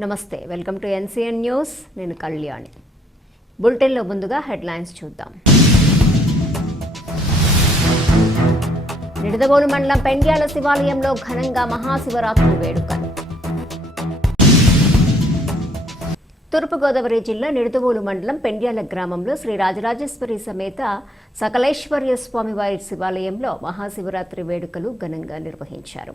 నమస్తే, welcome to NCN news. నేను కళ్యాణి. బులెటిన్లో ముందుగా హెడ్లైన్స్ చూద్దాం. నిడదవోలు మండలం పెండ్యాల శివాలయంలో ఘనంగా మహాశివరాత్రి వేడుకలు. తూర్పుగోదావరి జిల్లా నిడదవోలు మండలం పెండ్యాల గ్రామంలో శ్రీ రాజరాజేశ్వరి సమేత సకలేశ్వర్య స్వామివారి శివాలయంలో మహాశివరాత్రి వేడుకలు ఘనంగా నిర్వహించారు.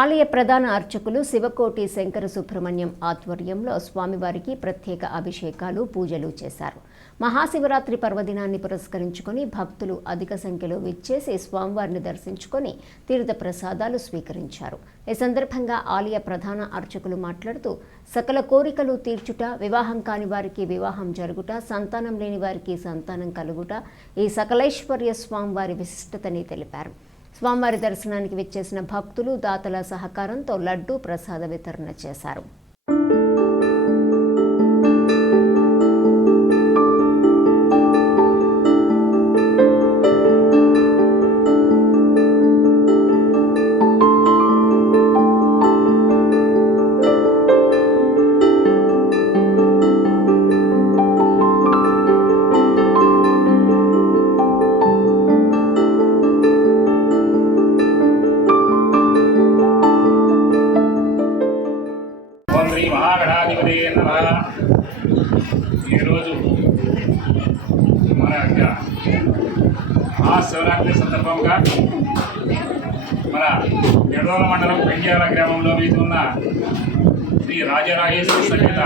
ఆలయ ప్రధాన అర్చకులు శివకోటి శంకర సుబ్రహ్మణ్యం ఆధ్వర్యంలో స్వామివారికి ప్రత్యేక అభిషేకాలు, పూజలు చేశారు. మహాశివరాత్రి పర్వదినాన్ని పురస్కరించుకొని భక్తులు అధిక సంఖ్యలో విచ్చేసి స్వామివారిని దర్శించుకొని తీర్థ ప్రసాదాలు స్వీకరించారు. ఈ సందర్భంగా ఆలయ ప్రధాన అర్చకులు మాట్లాడుతూ సకల కోరికలు తీర్చుట, వివాహం కాని వారికి వివాహం జరుగుట, సంతానం లేని వారికి సంతానం కలుగుట ఈ సకలేశ్వర్య స్వామివారి విశిష్టతని తెలిపారు. స్వామివారి దర్శనానికి విచ్చేసిన భక్తులు, దాతల సహకారంతో లడ్డూ ప్రసాద వితరణ చేశారు. ఈరోజు మన మహాశివరాత్రి సందర్భంగా మన నిడదవోలు మండలం పెండ్యాల గ్రామంలో ఉన్న శ్రీ రాజరాజేశ్వరి సమేత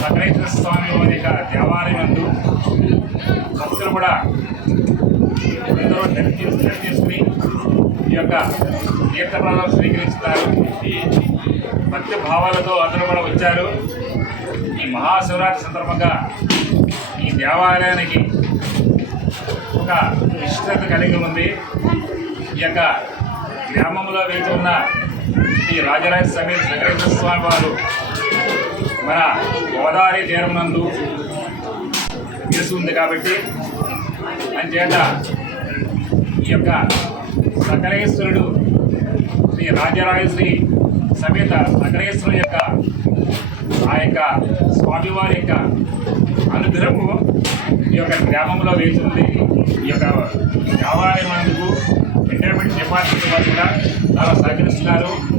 సకలేశ్వర స్వామి వారి యొక్క దేవాలయం నందు భక్తులు కూడా అందరూ దర్శించుకుని ఈ యొక్క తీర్థప్రసాదాలు స్వీకరిస్తున్నారు. ఈ భక్తి భావాలతో అందరూ కూడా వచ్చారు. ఈ మహాశివరాత్రి సందర్భంగా ఈ దేవాలయానికి ఒక విశిష్టత కలిగి ఉంది. ఈ యొక్క గ్రామంలో వేచి ఉన్న శ్రీ రాజరాజ సమేత సకలేశ్వర స్వామి వారు మన గోదావరి తీరం నందు నిలిచి ఉంది కాబట్టి అంచేత ఈ యొక్క సకలేశ్వరుడు శ్రీ రాజరాజేశ్వరి సమేత సకలేశ్వరుడు యొక్క ఆ యొక్క స్వామివారి యొక్క అనుగ్రహము ఈ యొక్క గ్రామంలో వేసి ఉంది. ఈ యొక్క దేవాలయం నందుకు ఎండోమెంట్ డిపార్ట్మెంట్ వారు కూడా చాలా సహకరిస్తున్నారు.